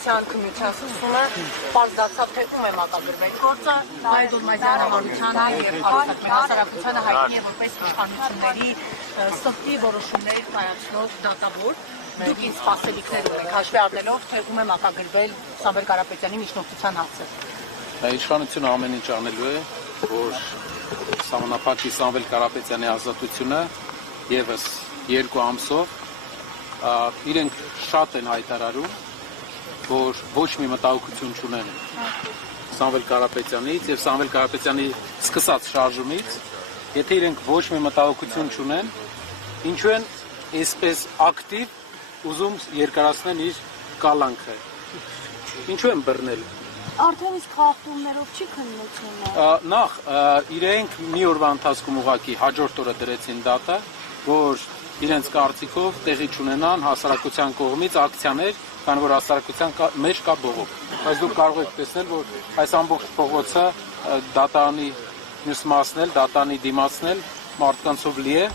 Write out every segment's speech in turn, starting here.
Քննիչասությունը պարզացավ թե ում է մակագրվել գործը, այդ Դոլմազյանը հարությանը եւ հասարակությանը հայտնի է որպես իշխանությունների սխտի որոշումներ կայացնող դատավոր։ Դուք ինձ սպասելիքներ ունեք, հաշվի առնելով թե ում է մակագրվել Սամվել Կարապետյանի միջնորդության հարցը։ Իշխանությունը ամեն ինչ անելու է, որ սահմանափակի Սամվել Կարապետյանի ազատությունը եւս 2 ամսով իրենք շատ են հայտարարում, որ ոչ մի մտահոգություն չունեն Սամվել Կարապետյանից եւ Սամվել Կարապետյանի սկսած շարժումից, եթե իրենք ոչ մի մտահոգություն չունեն, ինչու են այսպես ակտիվ ուզում երկարացնել իր կալանքը, ինչու են բռնել։ Արդեն իսկ խախտումներով չի քննությունը։ Նախ իրենք մի օրվա ընթացքում ուղղակի հաջորդ օրը դրեցին դատը, որ իրենց կարծիքով տեղի չունենան հասարակության կողմից ակցիաներ, քանի որ հասարակության մեջ կա բողոք։ Բայց դուք կարող եք տեսնել, որ այս ամբողջ փողոցը դատարանի մյուս մասն էլ, դատարանի դիմացն էլ մարդկանցով լի է,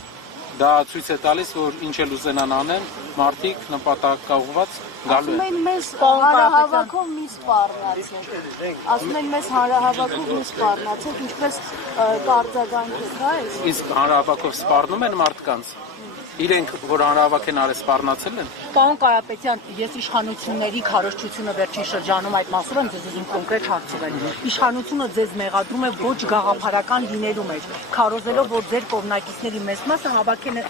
դա ցույց է տալիս, որ ինչ էլ ուզենան անեն, մարդիկ նպատակաուղղված գալու են։ Ասում են մեզ հանրահավաքով մի սպառնացեք։ Ասում են մեզ հանրահավաքով մի սպառնացեք, ինչպես կարձագանքեք, հա՞ էս։ Իսկ հանրահավաքով սպառնում են մարդկանց։ Իրենք, որ հանրահավաք են արել, սպառնացել են։ Պարոն Կարապետյան, ես իշխանությունների քարոզչությունը վերջին շրջանում այդ մասով եմ ձեզ ուզում կոնկրետ հարցրել։ Իշխանությունը ձեզ մեղադրում է ոչ գաղափարական լինելու մեջ, քարոզելով, որ ձեր կողմնակիցների մեծ մասը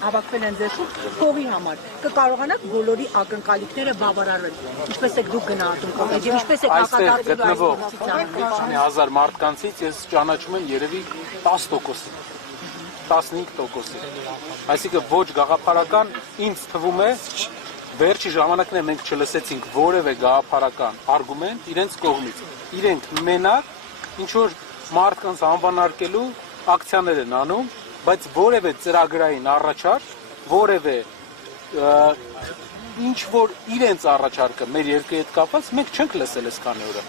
հավաքվել են ձեր շուրջ փողի համար։ Կկարողանաք բոլորի ակնկալիքները բավարարել։ Ինչպես եք դուք գնահատում կողմից եւ ինչպես եք հակադարձելու այս 1000 մարդկանցից ես ճանաչում եմ երևի 10%։ 15%։ Այսինքն ոչ գաղափարական ինձ թվում է վերջի ժամանակները մենք չլսեցինք որևէ գաղափարական արգումենտ իրենց կողմից։ Իրենք մենակ ինչ որ մարդկանց անվանարկելու ակցիաներ են անում, բայց որևէ ծրագրային առաջարկ, որևէ ինչ որ իրենց առաջարկը մեր երկրի հետ կապված մենք չենք լսել այս քանի օրը։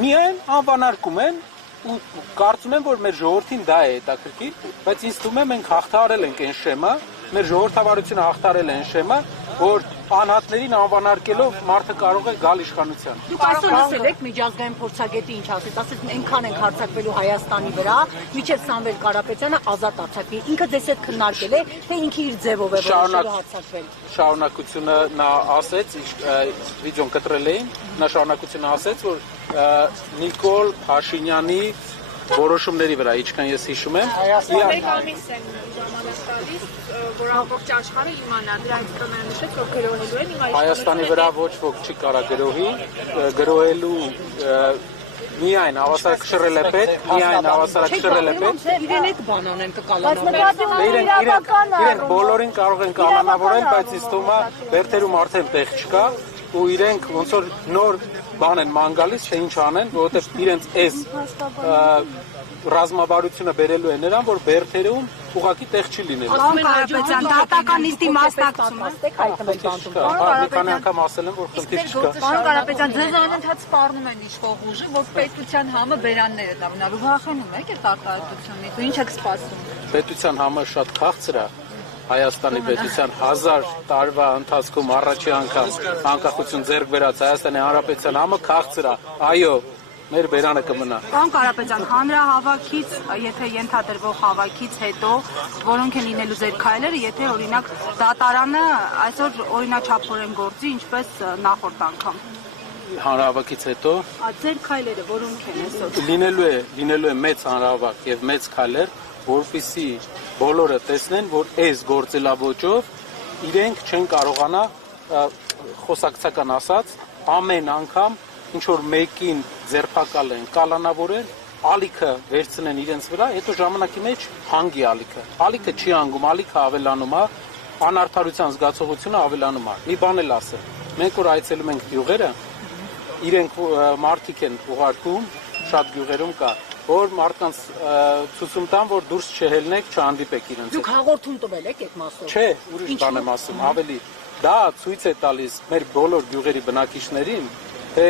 Միայն անվանարկում են ու կարծում եմ, որ մեր ժողովրդին դա է հետաքրքիր, բայց ինձ թվում է մենք հաղթահարել ենք այն շեմը, մեր ժողովրդավարությունը հաղթահարել է այն շեմը, որ անհատներին անվանարկելով մարդը կարող է գալ իշխանության։ Դուք այսօր լսել եք միջազգային փորձագետի ինչ ասեց, ասեց այնքան ենք հարձակվելու Հայաստանի վրա, միջև Սամվել Կարապետյանը ազատ արձակվի։ Ինքը ձեզ հետ քննարկել է, թե ինքը իր ձևով է որոշել հարձակվել։ Շարունակությունը նա ասեց, վիդեոն կտրել էին, նա շարունակությունը ասեց, որ Նիկոլ Փաշինյանի որոշումների վրա, ինչքան ես հիշում եմ, մեկ ամիս են ժամանակ տալիս, որ ամբողջ աշխարհը իմանա, դրանից կնշեք, որ գրոհելու են իմ Հայաստանի վրա ոչ ոք չի կարող գրոհի, գրոհելու միայն հավասարակշռել է պետք, միայն հավասարակշռել է պետք։ Իրեն այդ բանան են կկալանավորել։ Իրենք բոլորին կարող են կանոնավորել, բայց ինձ թվում է բերթերում արդեն տեղ չկա ու իրենք ոնց որ նոր բան են ման գալիս, թե ինչ անեն, որովհետև իրենց այս ռազմավարությունը բերելու է նրան, որ բերթերում ուղղակի տեղ չի լինելու։ Պարոն Կարապետյան, դատական նիստի մասնակցում եք հայտնվել բանտում։ Մի քանի անգամ ասել եմ, որ խնդիր չկա։ Պարոն Կարապետյան, ձեզ անընդհատ սպառնում են իշխող ուժի, որ պետության համը բերաններ է դառնալու։ Վախենում եք այդ արտահայտությունից ու ինչ եք սպասում։ Պետության համը շատ քաղցր է։ Հայաստանի պետության 1000 տարվա ընթացքում առաջի անգամ անկախություն ձեռք բերած Հայաստանի Հանրապետության համը քաղցր է։ Այո, մեր բերանը կմնա։ Պարոն Կարապետյան, հանրահավաքից, եթե ենթադրվող հավաքից հետո, որոնք են լինելու ձեր քայլերը, եթե օրինակ դատարանը այսօր օրինաչափորեն գործի, ինչպես նախորդ անգամ։ Հանրահավաքից հետո Ձեր քայլերը որոնք են այսօր։ լինելու է մեծ հանրահավաք եւ մեծ քայլեր, որպեսզի բոլորը տեսնեն, որ այս գործելավոճով իրենք չեն կարողանա խոսակցական ասած ամեն անգամ ինչ որ մեկին ձերբակալ են, կալանավորել, ալիքը վերցնեն իրենց վրա, հետո ժամանակի մեջ հանգի ալիքը։ Ալիքը չի հանգում, ալիքը ավելանում է, անարդարության զգացողությունը ավելանում է։ Մի բան էլ ասեմ, մենք որ այցելում ենք գյուղերը, իրենք մարդիկ են ուղարկում, շատ գյուղերում կա, որ մարդկանց ցույցում տան, որ դուրս չհելնեք, չհանդիպեք իրենց։ Դուք հաղորդում տվել եք այդ մասով։ Չէ, ուրիշ բան եմ ասում, ավելի դա ցույց է տալիս մեր բոլոր գյուղերի բնակիչներին, թե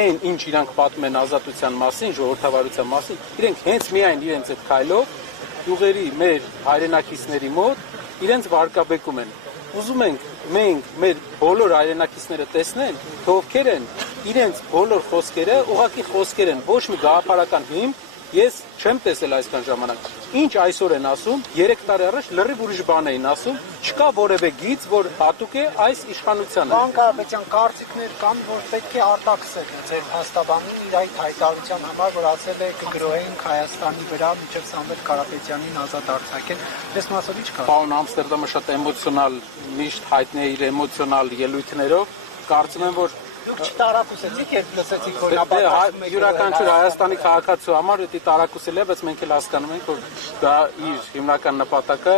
այն ինչ իրանք պատմում են ազատության մասին, ժողովրդավարության մասին, իրենք հենց միայն իրենց այդ քայլով գյուղերի մեր հայրենակիցների մոտ իրենց վարկաբեկում են։ Ուզում ենք մենք մեր բոլոր հայրենակիցները տեսնեն, թե ովքեր են իրենց բոլոր խոսքերը ուղղակի խոսքեր են, ոչ մի գաղափարական հիմք ես չեմ տեսել այսքան ժամանակ։ Ինչ այսօր են ասում, 3 տարի առաջ լրիվ ուրիշ բան էին ասում, չկա որևէ գիծ, որ հատուկ է այս իշխանությանը։ Պարոն Կարապետյան, կարծիքներ կան, որ պետք է արտաքսել ձեր հաստաբանին իր այդ հայտարարության համար, որ ասել է կգրոհենք Հայաստանի վրա մինչև Սամվել Կարապետյանին ազատ արձակել։ Ես մասով ի՞նչ կա։ Պարոն Ամստերդամը շատ էմոցիոնալ, միշտ հայտնի է իր էմոցիոնալ ելույթներով, կարծում եմ, որ Դուք չտարակուսեցիք, երբ լսեցիք, որ նա յուրաքանչյուր Հայաստանի քաղաքացու համար դա տարակուսել է, բայց մենք էլ հասկանում ենք, որ դա իր հիմնական նպատակը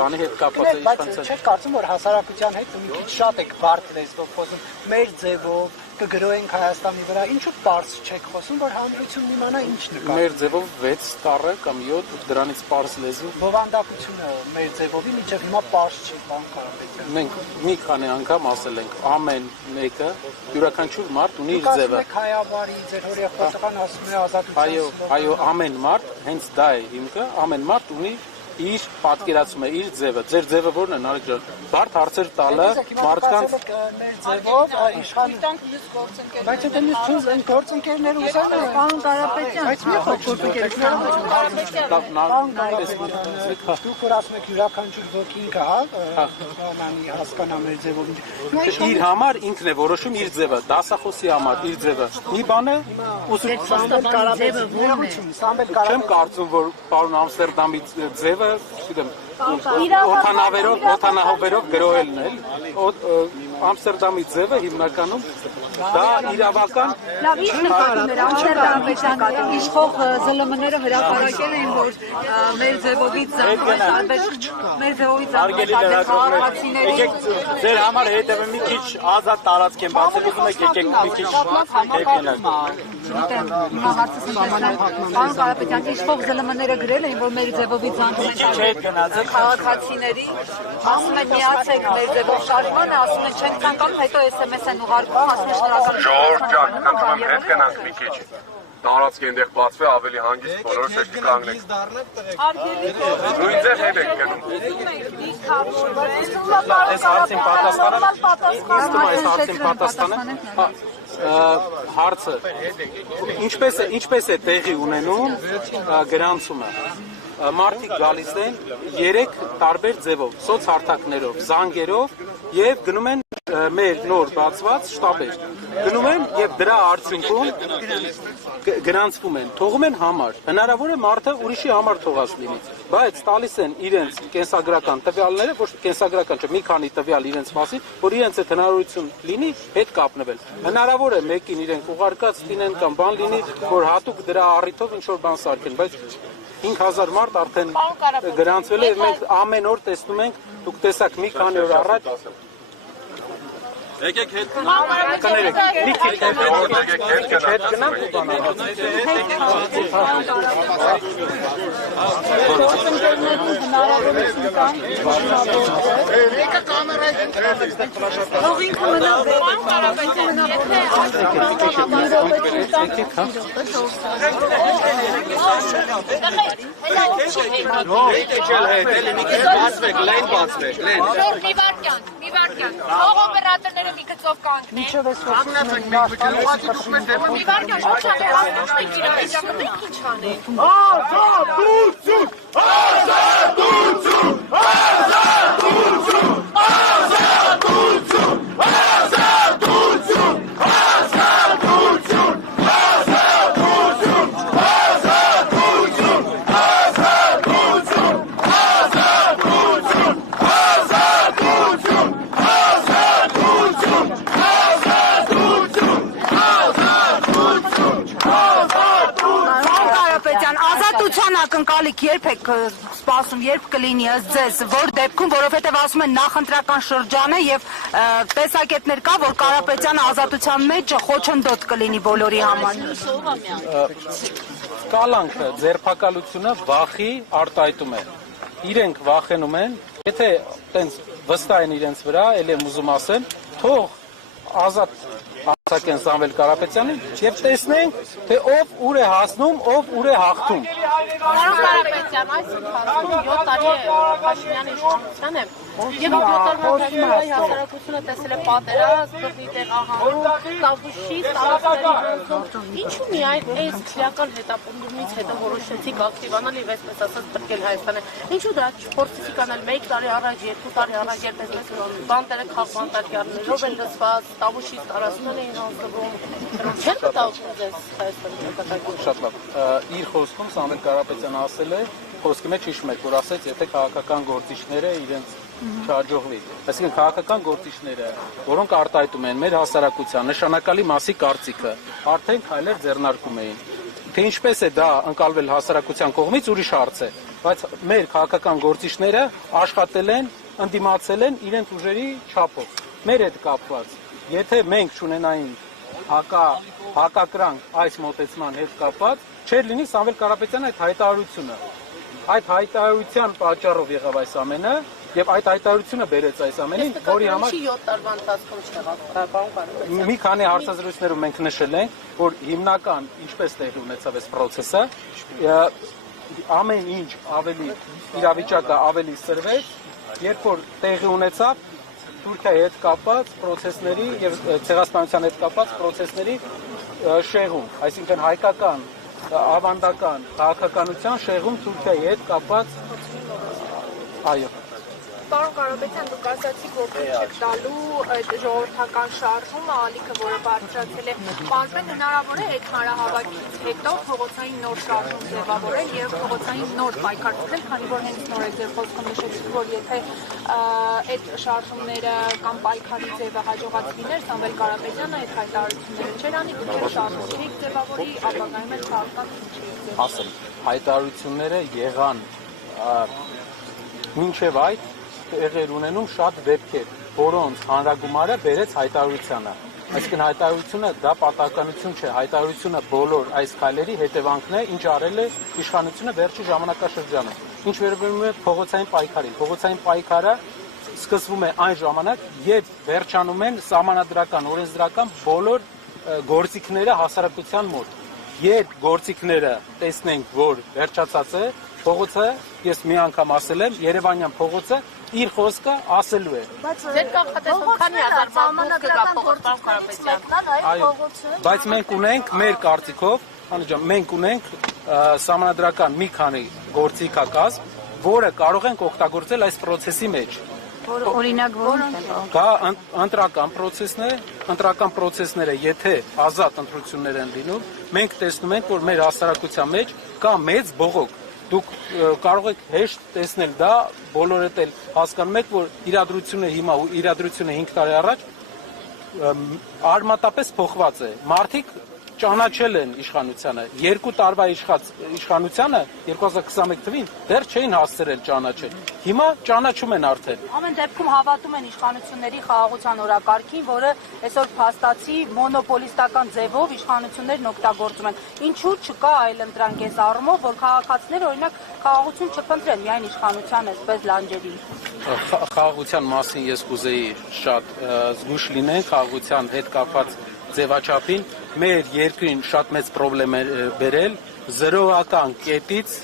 բանի հետ կապված է իշխանության։ Բայց չեք կարծում, որ հասարակության հետ մի քիչ շատ եք բարդ լեզվով խոսում, մեր ձևով կգրոհենք Հայաստանի վրա, ինչու պարզ չեք խոսում, որ հանրությունն իմանա ինչ նկատի։ Մեր ձևով 6 տարը կամ 7 դրանից պարզ լեզու։ Բովանդակությունը մեր ձևովի միջև հիմա պարզ չի, պարոն Կարապետյան։ Մենք մի քանի անգամ ասել ենք, ամեն մեկը յուրաքանչյուր մարդ ունի իր ձևը։ Դուք հայաբարի ձեր հորեղբացական ասում է ազատության։ Այո, ամեն մարդ, հենց դա է հիմքը, ամեն մարդ ունի իր պատկերացումը, իր ձևը։ Ձեր ձևը ո՞րն է, Նարեկ ջան։ Բարդ հարցեր տալը մարդկանց մեր ձևով իշխան Բայց եթե մյուս են գործընկերներ ուզեն Պարոն Կարապետյան, բայց մի փոքր դուք որ ասում եք յուրաքանչյուր ոքին կա, բանանի հասկանա մեր ձևով։ իր համար ինքն է որոշում իր ձևը, դասախոսի համար իր ձևը։ Մի բան է Սամվել Կարապետյան, Սամվել Չեմ կարծում, որ պարոն Ամստերդամի ձևը, չգիտեմ, օդանավերով գրոհելն է, Ամստերդամի ձևը հիմնականում դա իրավական լավ ինչ նկատումներ Ամստերդամի իշխող ԶԼՄ-ները հրապարակել են, որ մեր ձևովից Եկեք ձեր համար հետևը մի քիչ ազատ տարածք են բացել, ուզում եք եկեք մի քիչ Պարոն Կարապետյան, իշխող ԶԼՄ-ները գրել են, որ մեր ձևովից զանգում են քաղաքացիների, ասում են միացեք մեր ձևով շարժմանը, ասում են չենք ցանկանում, հետո SMS են ուղարկում, ասում են Ժողովուրդ ջան, խնդրում եմ հետ գնանք մի քիչ։ Տարածքը այնտեղ բացվի, ավելի հանգիստ բոլորս եք կանգնեք։ Նույն ձև հետ եք գնում։ այս հարցին պատասխանը հարցը ինչպես է տեղի ունենում գրանցումը մարդիկ գալիս են 3 տարբեր ձևով սոցհարթակներով, զանգերով եւ գնում են մեր նոր բացված շտաբեր գնում են եւ դրա արդյունքում գրանցվում են, թողում են համար հնարավոր է մարդը ուրիշի համար թողած լինի բայց տալիս են իրենց կենսագրական տվյալները ոչ կենսագրական չէ մի քանի տվյալ իրենց մասին որ իրենց այդ հնարավորություն լինի հետ կապնվել հնարավոր է մեկին իրենք ուղարկած լինեն կամ բան լինի որ հատուկ դրա առիթով ինչ որ բան սարքեն բայց 5000 մարդ արդեն գրանցվել է եւ մենք ամեն օր տեսնում ենք դուք տեսաք մի քանի օր առաջ Եկեք հետ կներեք մի քիչ հետ գնանք ու բանալու Եկա կամերային Թող ինքը մնա Պարոն Կարապետյան, մի վարքյան, հող օպերատորները մի գծով կանքնեն, մի վարքյան, շոչ հատեղացնուչ մենք իրավիճակը մենք ինչ հանենք։ Ազատություն! Ազատություն! Ազատություն! Ազատություն! Ազատություն! Ազատություն! Ակնկալիք երբ եք սպասում, երբ կլինի ըստ ձեզ, որ դեպքում, որովհետև ասում են նախընտրական շրջան է եւ տեսակետներ կա, որ Կարապետյանը ազատության մեջ խոչընդոտ կլինի բոլորի համար։ Կալանքը, ձերբակալությունը վախի արտահայտում է։ Իրենք վախենում են, եթե տենց վստահ են իրենց վրա, ել եմ ուզում ասեմ, թող ազատ արձակեն Սամվել Կարապետյանին եւ տեսնենք, թե ով ուր է հասնում, ով ուր է հաղթում։ Պարոն Կարապետյան, այս ընթացքում 7 տարի է Փաշինյանի իշխանությանը Եվ ապրոստարմատների հասարակությունը տեսել է պատերազմ, բռնի տեղահանում, Տավուշի, տարածքների ինչու միայն այս քրեական հետապնդումից հետո որոշեցիք ակտիվանալ եւ այսպես ասած տրկել Հայաստանը։ Ինչու դա չփորձեցիք անել 1 տարի առաջ, 2 տարի առաջ, երբ այսպես բանտերը քաղաքանտարներով են լսված, Տավուշի տարածքներն էին հանձնվում։ Չէ՞ մտածում ձեզ Հայաստանի ճակատագրում։ Շատ լավ։ Իր խոսքում Սամվել Կարապետյանը ասել է, խոսքի մեջ հիշում եք, որ ասեց, եթե քաղաքական գործիչները իրենց չհաջողվի։ Այսինքն քաղաքական գործիչները, որոնք արտահայտում են մեր հասարակության նշանակալի մասի կարծիքը, արդեն քայլեր ձեռնարկում էին։ Թե ինչպես է դա ընկալվել հասարակության կողմից, ուրիշ հարց է, բայց մեր քաղաքական գործիչները աշխատել են, ընդդիմացել են իրենց ուժերի չափով։ Մեր հետ կապված, եթե մենք չունենայինք հակակրանք այս մոտեցման հետ կապված, չէր լինի Սամվել Կարապետյանը այդ հայտարարությունը։ Այդ հայտարարության պատճառով եղավ այս ամենը եւ այդ հայտարարությունը բերեց այս ամենին, որի համար 7 տարվա ընթացքում չեղավ, պարոն Կարապետյան։ Մի քանի հարցազրույցներում մենք նշել ենք, որ հիմնական ինչպես տեղի ունեցավ այս process-ը, ամեն ինչ ավելի իրավիճակը ավելի սրվեց, երբ որ տեղի ունեցավ Թուրքիայի հետ կապված process-ների եւ ցեղասպանության հետ կապված process-ների շեղում, այսինքն հայկական ավանդական քաղաքականության շեղում Թուրքիայի հետ կապված այո Պարոն Կարապետյան, դուք ասացիք, որ չեք տալու այդ ժողովրդական շարժումը, ալիքը, որը բարձրացել է, պարզվեն հնարավոր է այդ հանրահավաքից հետո փողոցային նոր շարժում ձևավորել եւ փողոցային նոր պայքար ցկել, քանի որ հենց նոր եք ձեր խոսքում նշեցիք, որ եթե այդ շարժումները կամ պայքարի ձևը հաջողած լիներ, Սամվել Կարապետյանը այդ հայտարարությունները չէր անի, դուք եք շարժումների ձևավորի, ապագայում էլ քաղաքական չէիք։ ասեմ, հայտարարությունները եղան մինչև այդ տեղեր ունենում շատ դեպքեր, որոնց հանրագումարը բերեց հայտարարությանը։ Այսինքն հայտարարությունը դա պատահականություն չէ, հայտարարությունը բոլոր այս քայլերի հետևանքն է, ինչ արել է իշխանությունը վերջի ժամանակաշրջանում։ Ինչ վերաբերում է փողոցային պայքարին, փողոցային պայքարը սկսվում է այն ժամանակ, երբ վերջանում են սահմանադրական, օրենսդրական բոլոր գործիքները հասարակության մոտ։ Երբ գործիքները տեսնենք, որ վերջացած է, փողոցը, ես մի անգամ ասել եմ, Երևանյան փողոցը իր խոսքը ասելու է։ Ձեր կանխատեսում քանի հազար բանուկ կգա փողոցով Կարապետյան։ Այո, բայց մենք ունենք մեր կարծիքով, անջան, մենք ունենք սահմանադրական մի քանի գործիքակազմ, որը կարող ենք օգտագործել այս process-ի մեջ։ Օրինակ որոնք Կա ընտրական process-ներ, ընտրական process-ները, եթե ազատ ընտրություններ են լինում, մենք տեսնում ենք, որ մեր հասարակության մեջ կա մեծ բողոք։ Դուք կարող եք հեշտ տեսնել դա, բոլորդ էլ հասկանում եք, որ իրադրությունը հիմա ու իրադրությունը 5 տարի առաջ արմատապես փոխված է։ Մարդիկ ճանաչել են իշխանությանը, 2 տարվա իշխանությանը 2021 թվին դեռ չէին հասցրել ճանաչել։ Հիմա ճանաչում են արդեն։ ամեն դեպքում հավատում են իշխանությունների խաղաղության օրակարգին, որը այսօր փաստացի մոնոպոլիստական ձևով իշխանություններն օգտագործում են։ Ինչու չկա այլընտրանք այս առումով, որ քաղաքացիները օրինակ խաղաղություն չփնտրեն միայն իշխանության այսպես լանջերի։ Խաղաղության մասին ես կուզեի շատ զգուշ լինենք, խաղաղության հետ կապված ձևաչափին մեր երկրին շատ մեծ խնդրեմ է բերել զրոյական կետից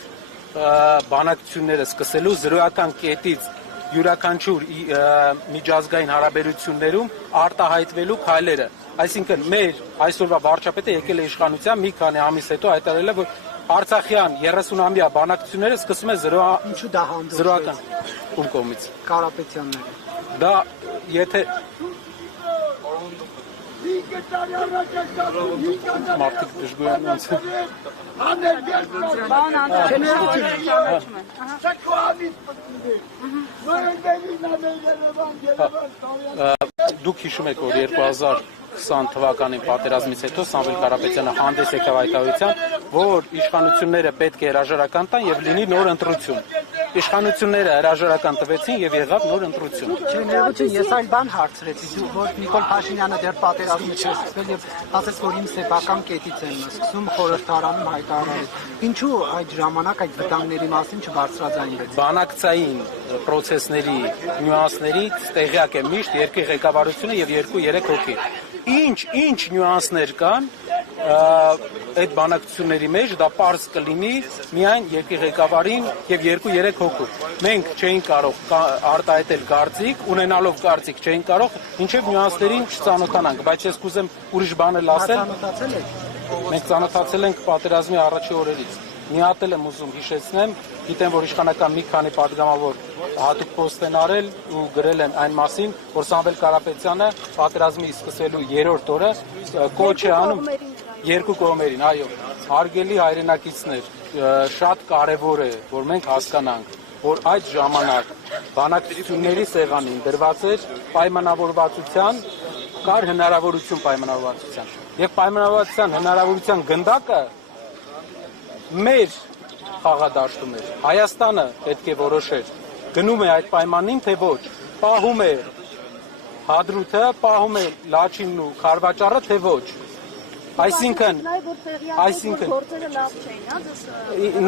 բանակցությունները սկսելու, զրոյական կետից յուրաքանչյուր միջազգային հարաբերություններում արտահայտվելու քայլերը։ Այսինքն մեր այսօրվա վարչապետը եկել է իշխանության մի քանի ամիս հետո հայտարարել է, որ Արցախյան 30-ամյա բանակցությունները սկսում են Ինչու դա հանդուրժվեց զրոյական ում կողմից։ Կարապետյանները։ Դա եթե մարդիկ դժգոհ են Բան Դուք հիշում եք, որ 2020 թվականին պատերազմից հետո Սամվել Կարապետյանը հանդես եկավ հայտարարությամբ, որ իշխանությունները պետք է հրաժարական տան եւ լինի նոր ընտրություն։ Իշխանությունները հրաժարական տվեցին եւ եղավ նոր ընտրություն։ Չէ, ներողություն, ես այլ բան հարցրեցի, որ Նիկոլ Փաշինյանը դեռ պատերազմը չէր սկսվել եւ ասաց, որ իմ սեփական կետից են սկսում խորհրդարանում հայտարարել։ Ինչու այդ ժամանակ այդ վտանգների մասին չբարձրաձայնվեց։ Բանակցային process-ների նյուանսներից տեղյակ է միշտ երկրի ղեկավարությունը եւ 2-3 հոգի։ Ինչ նյուանսներ կան, այդ բանակցությունների մեջ դա պարզ կլինի միայն երկրի ղեկավարին եւ 2-3 հոգու։ Մենք չէինք կարող արտահայտել կարծիք, ունենալով կարծիք չէինք կարող ինչեւ նյուանսներին չծանոթանանք, բայց ես կուզեմ ուրիշ բան էլ ասել։ Մենք ծանոթացել ենք պատերազմի առաջի օրերից։ Մի հատ եմ ուզում հիշեցնեմ, գիտեմ, որ իշխանական մի քանի падգամավոր հատուկ post են արել ու գրել են այն մասին, որ Սամվել Կարապետյանը պատերազմի սկսվելու 3-րդ օրը կոչ է անում երկու կողմերին, այո, հարգելի հայրենակիցներ, շատ կարևոր է, որ մենք հասկանանք, որ այդ ժամանակ բանակցությունների սեղանին դրված էր պայմանավորվածության, կար հնարավորություն պայմանավորվածության, եւ պայմանավորվածության հնարավորության գնդակը մեր խաղադաշտում էր։ Հայաստանը պետք է որոշեր, գնում է այդ պայմանին, թե ոչ, պահում է Հադրութը, պահում է Լաչինն ու Խարվաճառը, թե ոչ։ Այսինքն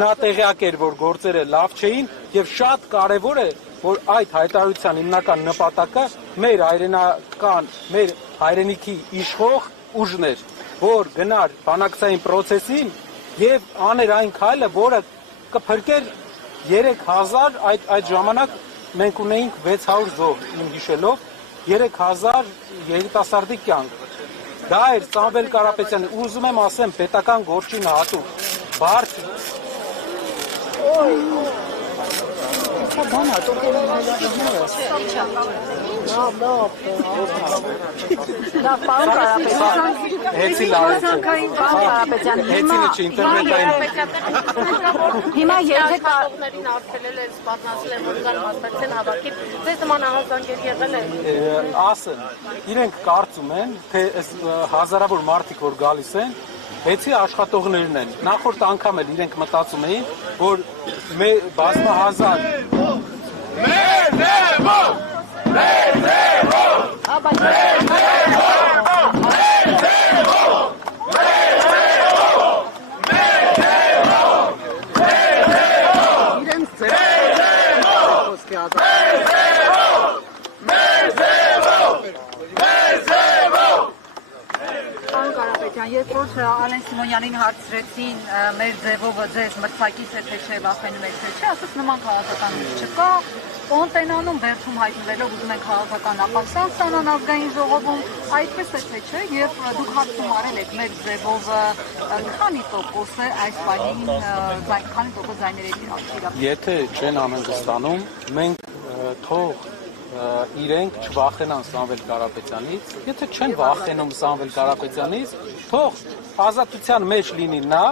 նա տեղյակ էր, որ գործերը լավ չէին եւ շատ կարեւոր է, որ այդ հայտարարության հիմնական նպատակը մեր հայրենական, մեր հայրենիքի իշխող ուժն էր, որ գնար բանակցային process-ին եւ աներ այն քայլը, որը կփրկեր 3000 այդ ժամանակ մենք ունեինք 600 զոհ իմ հիշելով 3000 երիտասարդի կյանք։ Դա էր Սամվել Կարապետյանը, ուզում եմ ասեմ պետական գործին հատուկ բարդ Հեցի լարեցը Հիմա եթե կողմերին արգելել են, սպառնացել են, որ կան մասնակցել հավաքին, ձեզ նման ահազանգեր եղել են։ Ասեն, իրենք կարծում են, թե հազարավոր մարդիկ, որ գալիս են, Հեցի աշխատողներն են, նախորդ անգամ էլ իրենք մտածում էին, որ բազմահազար Երբ որ Ալեն Սիմոնյանին հարցրեցին մեր ձևով ձեզ մրցակից է թե չէ, վախենում եք թե չէ, ասաց նման քաղաքականություն չկա, Պոնտենանում վերջում հայտնվելով ուզում են քաղաքական ապացան ստանան ազգային ժողովում, այդպես է թե չէ, եւ դուք հարցում արել եք մեր ձևով քանի տոկոս է այս պահին քանի տոկոս ձայները իրական։ Եթե չեն անհանգստանում, մենք թող իրենք չվախենան Սամվել Կարապետյանից, եթե չեն վախենում Սամվել Կարապետյանից, թող ազատության մեջ լինի նա,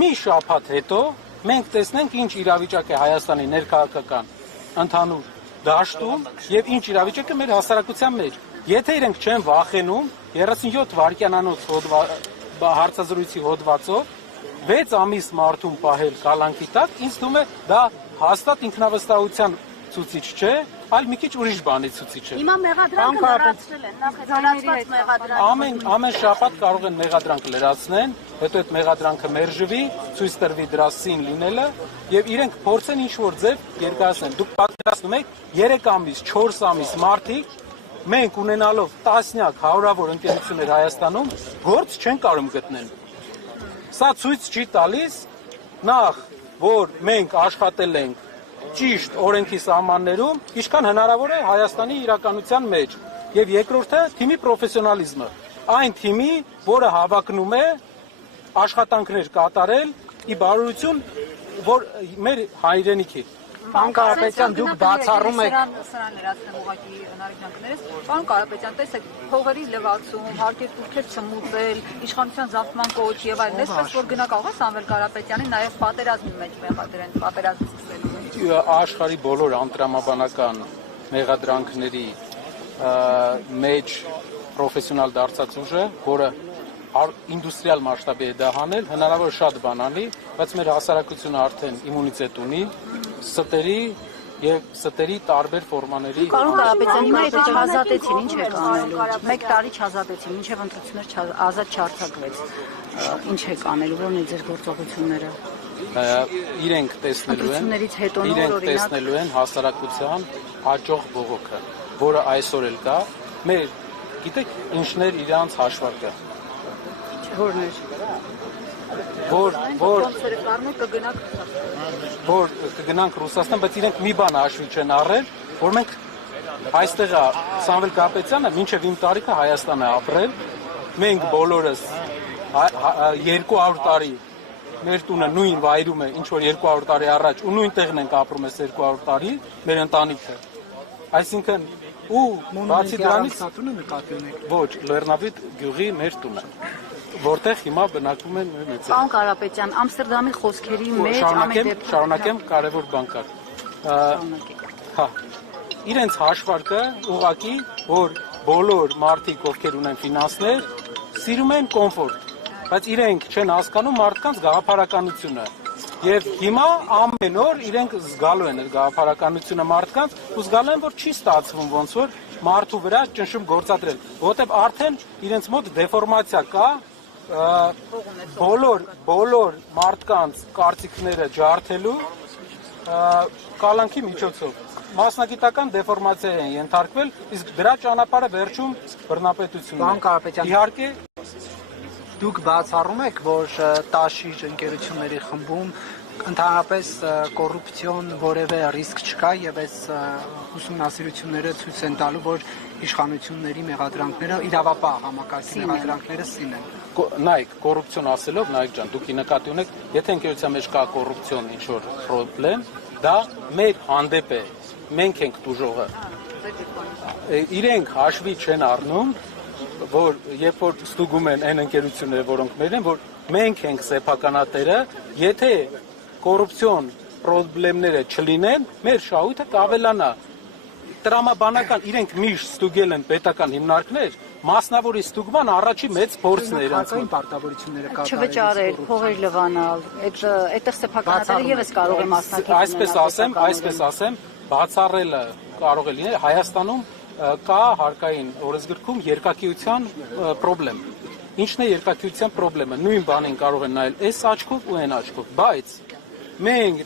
մի շաբաթ հետո մենք տեսնենք ինչ իրավիճակ է Հայաստանի ներքաղաքական ընդհանուր դաշտում եւ ինչ իրավիճակ է մեր հասարակության մեջ։ Եթե իրենք չեն վախենում 37 վայրկյանանոց հարցազրույցի հոդվածով 6 ամիս մարդուն պահել կալանքի տակ, ինձ թվում է դա հաստատ ինքնավստահության ցուցիչ չէ, այլ մի քիչ ուրիշ բանի ցուցիչ է։ Հիմա մեղադրանքը լրացրել են, նախ հրացված մեղադրանք։ Ամեն շաբաթ կարող են մեղադրանք լրացնեն, հետո այդ մեղադրանքը մերժվի, ցույց տրվի դրա սին լինելը եւ իրենք փորձեն ինչ-որ ձև երկարացնել։ Դուք պատկերացնում եք 3 ամիս, 4 ամիս մարդիկ մենք ունենալով տասնյակ հարյուրավոր ընկերություններ Հայաստանում գործ չեն կարող գտնել։ Սա ցույց չի տալիս նախ, որ մենք աշխատել ենք ճիշտ օրենքի սահմաններում, ինչքան հնարավոր է Հայաստանի իրականության մեջ, եւ երկրորդը թիմի պրոֆեսիոնալիզմը, այն թիմի, որը հավակնում է աշխատանքներ կատարել ի բարօրություն, որ մեր հայրենիքի։ Պարոն Կարապետյան, դուք բացառում եք Սրան լրացնեմ ուղղակի հնարավորություններից։ Պարոն Կարապետյան, տեսեք, փողերի լվացում, հարկեր տուրքեր ցմուծել, իշխանության զավթման կոչ եւ այլն, այսպես որ գնա կարող է Սամվել Կարապետյանին նաեւ պատերազմի մեջ մեղադրեն, պատերազմի սկսելու։ Աշխարհի բոլոր անտրամաբանական մեղադրանքների մեջ պրոֆեսիոնալ դարձած ուժը, որը ինդուստրիալ մասշտաբի է դա հանել, հնարավոր շատ բան անի, բայց մեր հասարակությունը արդեն իմունիտետ ունի ստերի եւ ստերի տարբեր ֆորմաների։ Պարոն Կարապետյան, հիմա եթե չազատեցին, ինչ եք անելու։ 1 տարի չազատեցին, ինչեւ ընտրություններ ազատ չարձակվեց։ Ինչ եք անելու, ո՞րն է ձեր գործողությունները։ Իրենք տեսնելու են հասարակության աճող բողոքը, որը այսօր էլ կա։ Մեր գիտեք ինչներ իրանց հաշվարկը։ որ կգնանք Ռուսաստան, բայց իրենք մի բան հաշվի չեն առել, որ մենք այստեղ Սամվել Կարապետյանը մինչև իմ տարիքը Հայաստան է ապրել, մենք բոլորս 200 տարի մեր տունը նույն վայրում է, ինչ որ 200 տարի առաջ ու նույն տեղն ենք ապրում ես 200 տարի, մեր ընտանիքը։ Այսինքն ու բացի դրանից ոչ, Լեռնավիթ գյուղի մեր տունը, որտեղ հիմա բնակվում են մեծերը։ Պարոն Կարապետյան, Ամստերդամի խոսքերի մեջ շարունակեմ, կարևոր բան կար։ Հա, իրենց հաշվարկը ուղղակի, որ բոլոր մարդիկ, ովքեր ունեն ֆինանսներ, սիրում են կոմֆորտ, բայց իրենք չեն հասկանում մարդկանց գաղափարականությունը։ Եվ հիմա ամեն օր իրենք զգալու են գաղափարականությունը մարդկանց ու զգալու են, որ չի ստացվում ոնց որ մարդու վրա ճնշում գործադրել, որովհետև արդեն իրենց մոտ դեֆորմացիա կա, բոլոր մարդկանց կարծիքները ջարդելու կալանքի միջոցով մասնագիտական դեֆորմացիա են ենթարկվել, իսկ դրա ճանապարհը վերջում բռնապետությունն է։ Իհարկե դուք բացառում եք, որ Տաշիր ընկերությունների խմբում ընդհանրապես կոռուպցիոն որևէ ռիսկ չկա եւ այս ուսումնասիրությունները ցույց են տալու, որ իշխանությունների մեղադրանքները իրավապահ համակարգի մեղադրանքները սին են։ Նայեք, կոռուպցիոն ասելով, նայեք ջան, դուք նկատի ունեք, եթե ընկերության մեջ կա կոռուպցիոն ինչ-որ պրոբլեմ, դա մեր հանդեպ է, մենք ենք տուժողը։ Իրենք հաշվի չեն առնում, որ երբ որ ստուգում են այն ընկերությունները, որոնք մեր են, որ մենք ենք սեփականատերը, եթե կոռուպցիոն պրոբլեմները չլինեն, մեր շահույթը կավելանա։ Տրամաբանական իրենք միշտ ստուգել են պետական հիմնարկներ, մասնավորի ստուգման առաջի մեծ փորձն է իրենց պարտավորությունները կատարել։ Չվճարել, փողեր լվանալ, այդտեղ սեփականատերը եւս կարող է մասնակցել։ Այսպես ասեմ, բացառելը կարող է լինել Հայաստանում կա հարկային օրենսգրքում երկակիության պրոբլեմ։ Ինչն է երկակիության պրոբլեմը։ Նույն բանին կարող են նայել այս աչքով ու այն աչքով, բայց մենք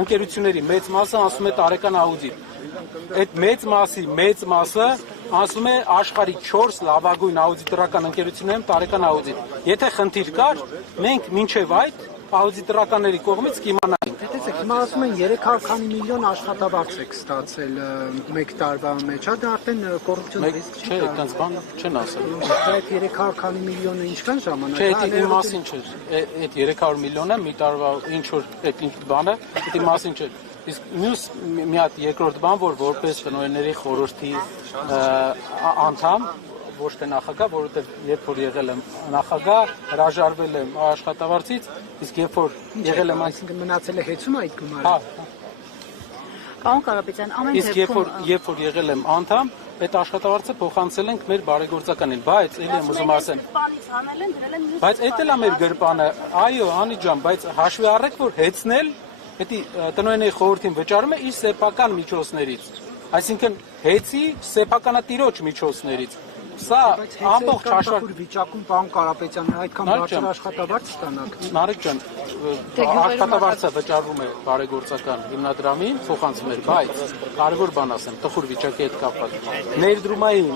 ընկերությունների մեծ մասը ասում է տարեկան աուդիտ։ Այդ մեծ մասը ասում է աշխարհի 4 լավագույն աուդիտորական ընկերություններում տարեկան աուդիտ։ Եթե խնդիր կար, մենք մինչև այդ աուդիտորականների կողմից կիմանայինք։ Տեսեք, հիմա ասում են 300 քանի միլիոն աշխատավարձ եք ստացել մեկ տարվա մեջ, դա արդեն կոռուպցիոն ռիսկ չի։ Չէ, այդպես բան չեն ասել։ Այդ 300 քանի միլիոնը ինչքան ժամանակ։ Չէ, դա իմ մասին չէ։ Այդ 300 միլիոնը մի տարվա ինչ որ այդ ինչ բանը, դա իմ մասին չէ։ Իսկ մյուս մի հատ երկրորդ բան, որ որպես տնօրենների խորհրդի անդամ ոչ թե նախագահ, որովհետև երբ որ եղել եմ նախագահ, հրաժարվել եմ աշխատավարձից, իսկ երբ որ եղել եմ, այսինքն մնացել է հեծում այդ գումարը։ Հա։ Պարոն Կարապետյան, ամեն Իսկ երբ որ եղել եմ անդամ, այդ աշխատավարձը փոխանցել ենք մեր բարեգործականին, բայց ելի եմ ուզում ասեմ։ Բայց այդ էլ է մեր գրպանը, այո, Անի ջան, բայց հաշվի առեք, որ հեծնել, դա տնօրենների խորհրդին վճարում է իր սեփական միջոցներից, այսինքն հեծի սեփականատիրոջ միջոցներից։ Սա ամբողջ հաշվարկ վիճակում պարոն Կարապետյան, այդքան բարձր աշխատավարձ ստանաք։ Նարեկ ջան, աշխատավարձը վճարվում է բարեգործական հիմնադրամին, փոխանցում էր, բայց կարևոր բան ասեմ, տխուր վիճակի հետ կապված։ Ներդրումային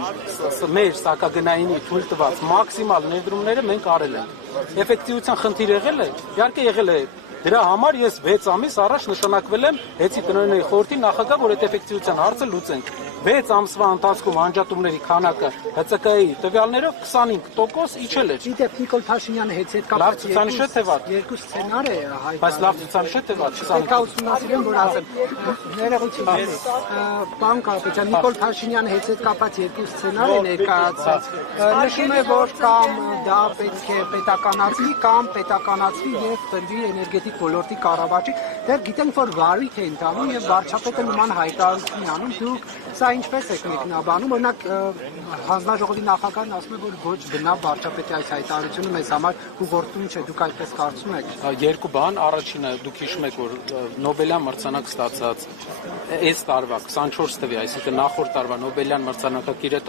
մեր սակագնայինի թույլ տված մաքսիմալ ներդրումները մենք արել ենք։ Էֆեկտիվության խնդիր եղել է, իհարկե եղել է։ Դրա համար ես 6 ամիս առաջ նշանակվել եմ Հեծի տնօրենների խորհրդի նախագահ, որ այդ էֆեկտիվության հարցը լուծենք։ 6 ամսվա ընթացքում անջատումների քանակը ՀՑԿ-ի տվյալներով 25% իջել էր։ Գիտեք, Նիկոլ Փաշինյանը Հեծի հետ կապված ցուցանիշ է թե վատ։ Երկու սցենար է հայտարարել։ Բայց լավ ցուցանիշ է թե վատ, Պետք է ուսումնասիրեմ, որ ասեմ։ Ներողություն։ Պարոն Կարապետյան, Նիկոլ Փաշինյանը Հեծի հետ կապված երկու սցենար է ներկայացած։ Նշում է, որ կամ դա պետք է պետականացվի, կամ պետականացվի եւ տրվի էներգետիկ ոլորտի կառավարչի։ Դեռ գիտենք, որ վարույթ է ընթանում եւ վարչապետը նման հայտարարություն անում։ Դուք սա ինչպես եք մեկնաբանում, օրինակ հանձնաժողովի նախագահն ասում է, որ ոչ բնավ վարչապետի այս հայտարարությունը մեզ համար ուղղորդում չէ, դուք այդպես կարծում եք։ Երկու բան, առաջինը դուք հիշում եք, որ Նոբելյան մրցանակ ստացած այս տարվա 24 թվականի, այսինքն նախորդ տարվա Նոբելյան մրցանակակիրը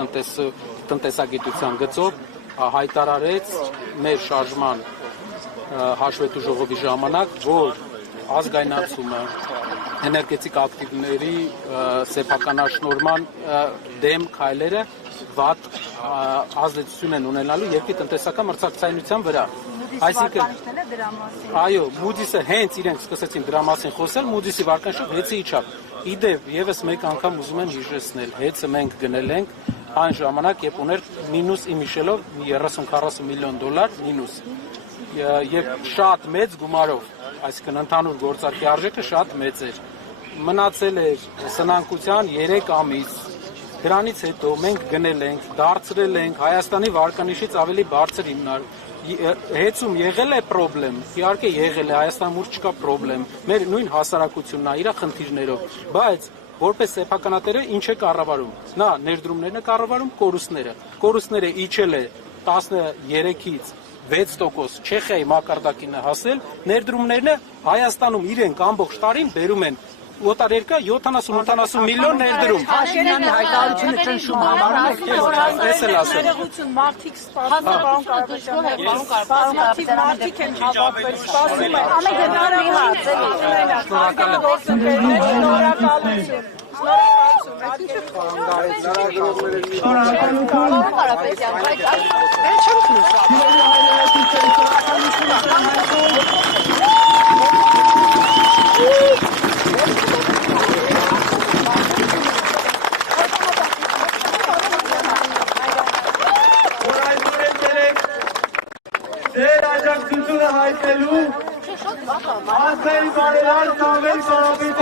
տնտեսագիտության գծով հայտարարեց մեր շարժման հաշվետու ժողովի ժամանակ, որ ազգայնացումը էներգետիկ ակտիվների սեփականաշնորհման դեմ քայլերը վատ ազդեցություն են ունենալու երկրի տնտեսական մրցակցայնության վրա։ Այսինքն այո, Moody's-ը հենց իրենք սկսեցին դրա մասին խոսել, Moody's-ի վարկանիշը 6-ի իջավ։ Իդեպ եւս մեկ անգամ ուզում եմ հիշեցնել, հեծը մենք գնել ենք այն ժամանակ, երբ ուներ մինուս իմ հիշելով 30-40 միլիոն դոլար մինուս եւ շատ մեծ գումարով, այսինքն ընդհանուր գործարքի արժեքը շատ մեծ էր։ Մնացել էր սնանկության 3 ամիս։ Դրանից հետո մենք գնել ենք, դարձրել ենք Հայաստանի վարկանիշից ավելի բարձր հեծում եղել է պրոբլեմ, իհարկե եղել է, Հայաստանում ուր չկա պրոբլեմ, մեր նույն հասարակությունն է իր խնդիրներով, բայց որպես սեփականատերը ինչ է կառավարում։ Նա ներդրումներն է կառավարում, կորուստները իջել է 13-ից 6%, Չեխիայի մակարդակին է հասել, ներդրումներն Հայաստանում իրենք ամբողջ տարին բերում են օտարերկա 70-80 միլիոն ներդրում։ Փաշինյանի հայտարարությունը ճնշում համարում Ես էլ ասեմ։ մարդիկ սպասում են, պարոն Կարապետյան, մարդիկ են հավաքվել, սպասում են, ամեն հնարավոր հարց ունենա, գործընկերներ, շնորհակալություն։ Ձեր աջակցությունը հայտնելու ազգային բարելավ Սամվել Կարապետյանի